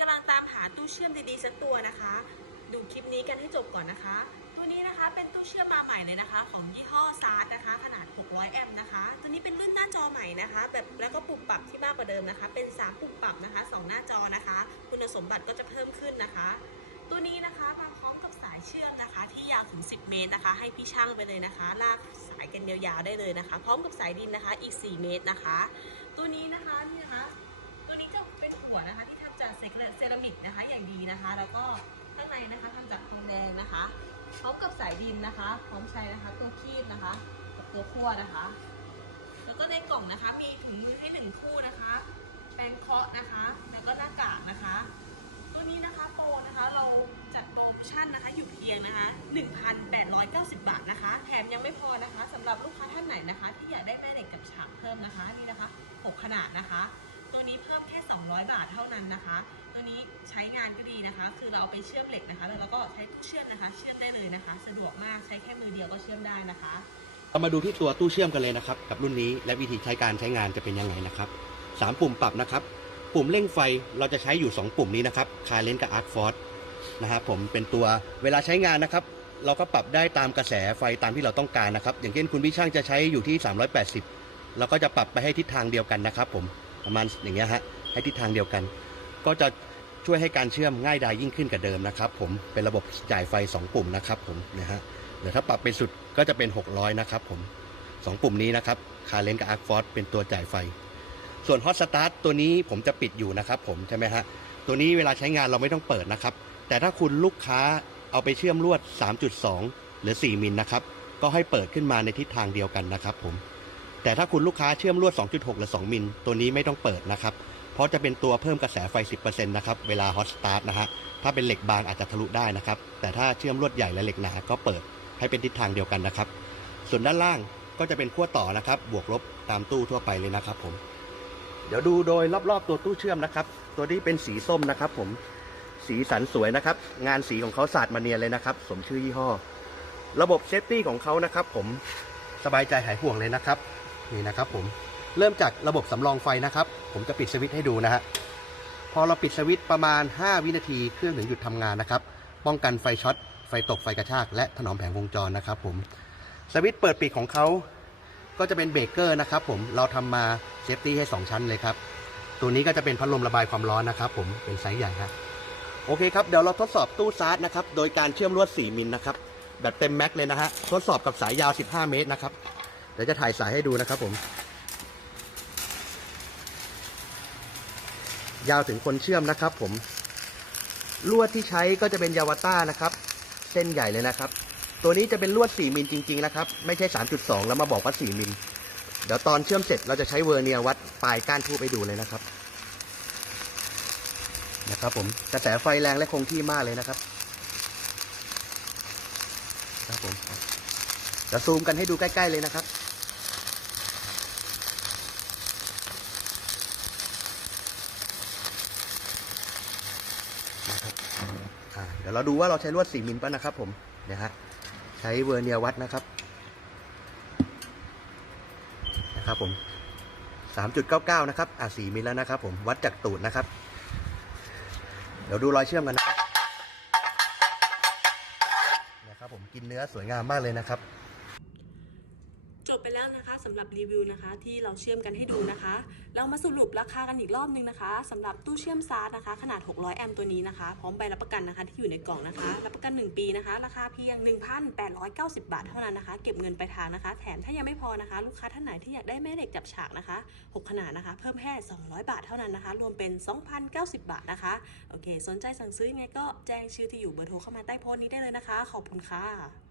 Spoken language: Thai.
กำลังตามหาตู้เชื่อมดีๆสักตัวนะคะ ดูคลิปนี้กันให้จบก่อนนะคะ ตัวนี้นะคะเป็นตู้เชื่อมมาใหม่เลยนะคะ ของยี่ห้อซาร์นะคะ ขนาด 600 แอมป์นะคะ ตัวนี้เป็นรุ่นหน้าจอใหม่นะคะ แบบแล้วก็ปุ่มปรับที่มากกว่าเดิมนะคะ เป็น 3 ปุ่มปรับนะคะ 2 หน้าจอนะคะ คุณสมบัติก็จะเพิ่มขึ้นนะคะ ตัวนี้นะคะมาพร้อมกับสายเชื่อมนะคะ ที่ยาวถึง 10 เมตรนะคะ ให้พี่ช่างไปเลยนะคะ ลากสายกันยาวๆได้เลยนะคะ พร้อมกับสายดินนะคะ อีก 4 เมตรนะคะ ตัวนี้นะคะนี่นะคะ ตัวนี้จะเป็นหัวนะคะที่ จากเซรามิกนะคะอย่างดีนะคะ แล้วก็ข้างในนะคะทำจากทองแดงนะคะพร้อมกับสายดินนะคะ พร้อมใช้นะคะตัวคีบนะคะ กับตัวขั้วนะคะ แล้วก็ในกล่องนะคะมีถุงมือให้หนึ่งคู่นะคะแปรงเคาะนะคะ แล้วก็หน้ากากนะคะ ตัวนี้นะคะโปรนะคะเราจัดโปรโมชั่นนะคะอยู่เพียงนะคะ1,890 บาทนะคะ แถมยังไม่พอนะคะสำหรับลูกค้าท่านไหนนะคะ ที่อยากได้แม่เหล็กกับฉากเพิ่มนะคะนี่นะคะ 6 ขนาดนะคะ นี้เพิ่มแค่ 200 บาทเท่านั้นนะคะ ตัวนี้ใช้งานก็ดีนะคะ คือเราเอาไปเชื่อมเหล็กนะคะ แล้วเราก็ใช้ตู้เชื่อมนะคะ เชื่อมได้เลยนะคะ สะดวกมากใช้แค่มือเดียวก็เชื่อมได้นะคะ เรามาดูที่ตัวตู้เชื่อมกันเลยนะครับ กับรุ่นนี้และวิธีใช้การใช้งานจะเป็นยังไงนะครับสามปุ่มปรับนะครับ ปุ่มเร่งไฟเราจะใช้อยู่ 2 ปุ่มนี้นะครับคาเลนกับอาร์คฟอร์นะครับผมเป็นตัวเวลาใช้งานนะครับ เราก็ปรับได้ตามกระแสไฟตามที่เราต้องการนะครับ อย่างเช่นคุณพี่ช่างจะใช้อยู่ที่ 380 เราก็จะปรับไปให้ทิศทางเดียวกันนะครับผม ประมาณอย่างเงี้ยฮะให้ทิศทางเดียวกัน ก็จะช่วยให้การเชื่อมง่ายดายยิ่งขึ้นกว่าเดิมนะครับ ผมเป็นระบบจ่ายไฟ 2 ปุ่มนะครับผมนะฮะเดี๋ยวถ้าปรับไปสุดก็จะเป็น 600 นะครับผม 2 ปุ่มนี้นะครับคาเลนกับอาร์คฟอร์เป็นตัวจ่ายไฟ ส่วนฮอตสตาร์ทตัวนี้ผมจะปิดอยู่นะครับผมใช่ไหมฮะตัวนี้เวลาใช้งานเราไม่ต้องเปิดนะครับ แต่ถ้าคุณลูกค้าเอาไปเชื่อมลวด 3.2 หรือ 4 มิลนะครับ ก็ให้เปิดขึ้นมาในทิศทางเดียวกันนะครับผม แต่ถ้าคุณลูกค้าเชื่อมลวด 2.6 หรือ 2 มิล ตัวนี้ไม่ต้องเปิดนะครับ เพราะจะเป็นตัวเพิ่มกระแสไฟ 10%นะครับเวลาฮอตสตาร์ทนะฮะถ้าเป็นเหล็กบางอาจจะทะลุได้นะครับ แต่ถ้าเชื่อมลวดใหญ่และเหล็กหนาก็เปิดให้เป็นทิศทางเดียวกันนะครับ ส่วนด้านล่างก็จะเป็นขั้วต่อนะครับ บวกลบตามตู้ทั่วไปเลยนะครับผม เดี๋ยวดูโดยรอบๆตัวตู้เชื่อมนะครับ ตัวนี้เป็นสีส้มนะครับ ผม สีสันสวยนะครับ งานสีของเขาสาดมาเนียนเลยนะครับ สมชื่อยี่ห้อ ระบบเซฟตี้ของเขานะครับ ผม สบายใจหายห่วงเลยนะครับ นี่นะครับผมเริ่มจากระบบสำรองไฟนะครับ ผมจะปิดสวิตช์ให้ดูนะฮะพอเราปิดสวิตช์ประมาณ 5 วินาทีเครื่องถึงหยุดทำงานนะครับ ป้องกันไฟช็อตไฟตกไฟกระชาก และถนอมแผงวงจรนะครับผมสวิตช์เปิดปิดของเขาก็จะเป็นเบรกเกอร์นะครับผมเราทำมาเซฟตี้ให้ 2 ชั้นเลยครับ ตัวนี้ก็จะเป็นพัดลมระบายความร้อนนะครับ ผมเป็นไซส์ใหญ่ครับโอเคครับเดี๋ยวเราทดสอบตู้ซาร์จนะครับโดยการเชื่อมลวด 4 มิลนะครับแบบเต็มแม็กเลยนะฮะทดสอบกับสายยาว 15 เมตรนะครับ เดี๋ยวจะถ่ายสายให้ดูนะครับผม ยาวถึงคนเชื่อมนะครับผม ลวดที่ใช้ก็จะเป็นยาวต้านะครับ เส้นใหญ่เลยนะครับ ตัวนี้จะเป็นลวด 4 มิลจริง ๆ นะครับ ไม่ใช่ 3.2 แล้วมาบอกว่า 4 มิล เดี๋ยวตอนเชื่อมเสร็จเราจะใช้เวอร์เนียวัดปลายก้านทูบไปดูเลยนะครับ นะครับผม กระแสไฟแรงและคงที่มากเลยนะครับ ครับผมจะซูมกันให้ดูใกล้ ๆ เลยนะครับอ่าเดี๋ยวเราดูว่าเราใช้ลวด4มิลป่ะนะครับ ผมเนี่ยฮะใช้เวอร์เนียวัดนะครับนะครับผม3.99 นะครับอ่า4มิลแล้วนะครับ ผมวัดจากตูดนะครับ เดี๋ยวดูรอยเชื่อมกันนะครับนะครับผมกินเนื้อสวยงามมากเลยนะครับ จบไปแล้วนะคะ สำหรับรีวิวนะคะ ที่เราเชื่อมกันให้ดูนะคะ เรามาสรุปราคากันอีกรอบนึงนะคะสำหรับตู้เชื่อมซาร์นะคะ ขนาด 600 แอมป์ตัวนี้นะคะ พร้อมใบรับประกันนะคะที่อยู่ในกล่องนะคะ รับประกัน 1 ปีนะคะ ราคาเพียง 1,890 บาทเท่านั้นนะคะ เก็บเงินไปทางนะคะ แถมถ้ายังไม่พอนะคะ ลูกค้าท่านไหนที่อยากได้แม่เหล็กจับฉากนะคะ 6 ขนาดนะคะ เพิ่มแค่ 200 บาทเท่านั้นนะคะ รวมเป็น 2,090 บาทนะคะโอเค สนใจสั่งซื้อยังไงก็แจ้งชื่อที่อยู่เบอร์โทรเข้ามาใต้โพสต์นี้ได้เลยนะคะ ขอบคุณค่ะ